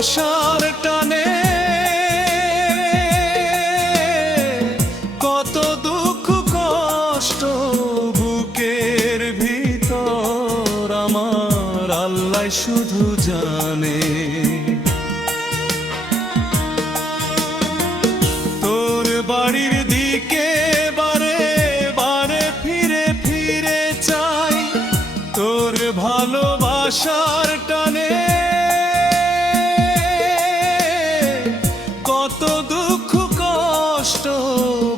ভালোবাসার টানে কত দুঃখ কষ্ট বুকের ভিতর আমার আল্লাহ শুধু জানে। তোর বাড়ির দিকে বারে বারে ফিরে ফিরে চাই, তোর ভালোবাসার টানে কত দুঃখ কষ্ট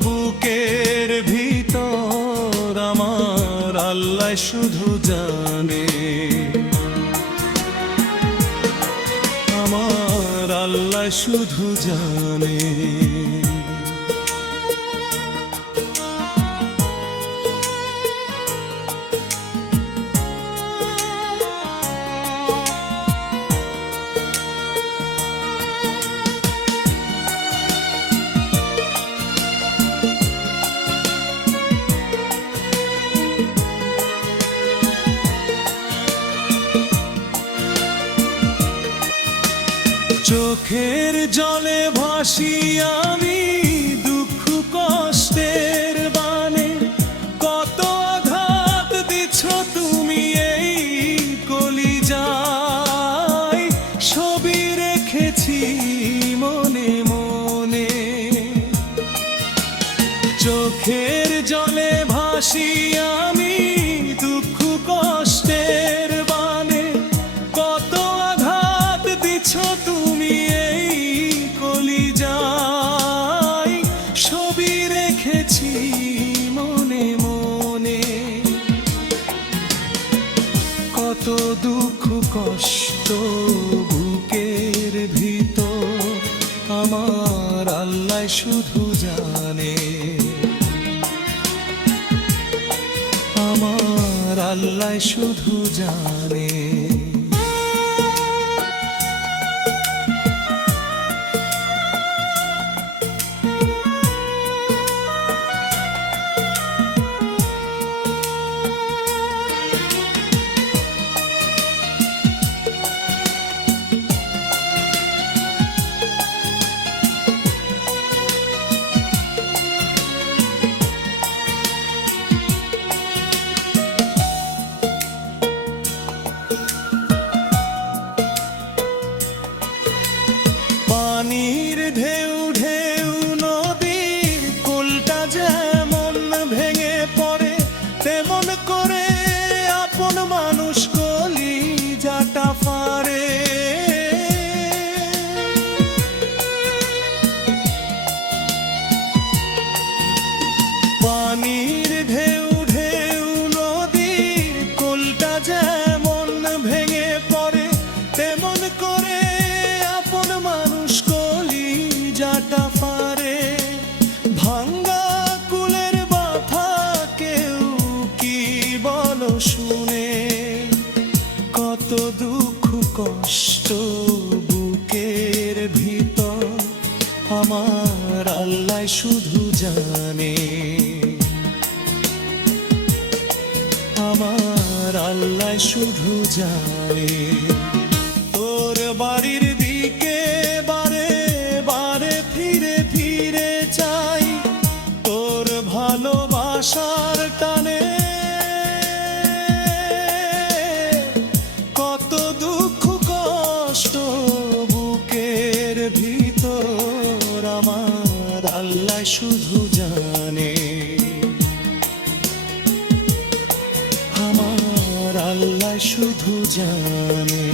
বুকের ভিতর আমার আল্লাহ শুধু জানে। আমার আল্লাহ শুধু জানে। চোখের জলে ভাসি আমি দুঃখ কষ্টের বানে, কত আঘাত দিচ্ছ তুমি এই কলিজায়, ছবি রেখেছি মনে মনে। চোখের জলে ভাসি আমি দুঃখ কষ্টের বানে, কত আঘাত দিচ্ছ তুমি এই কলিজায়, ছবি রেখেছি মনে মনে। কত দুঃখ কষ্ট বুকের ভিতর আমার আল্লাহ শুধু জানে। আমার আল্লাহ শুধু জানে। পানির ঢেউ ঢেউ নদীর কুলটা যেমন ভেঙে পড়ে, তেমন করে আপন মানুষ কলিজাটা ফাড়ে। পানির ঢেউ ঢেউ নদীর কুলটা যেমন ভেঙে পড়ে, তেমন করে আপন মানুষ কলিজাটা ফাড়ে। ভাঙ্গা কুলের ব্যথা কেউ কি বলো শুনে, কত দুঃখ কষ্ট বুকের ভিতর আমার আল্লাহ শুধু জানে। আমার আল্লাহ শুধু জানে। তোর বাড়ির দিকে বারে বারে ফিরে ফিরে চাই, তোর ভালোবাসার টানে কত দুঃখ কষ্ট বুকের ভিতর আমার আল্লাহ শুধু জানে। আমার আল্লাহ শুধু জানে।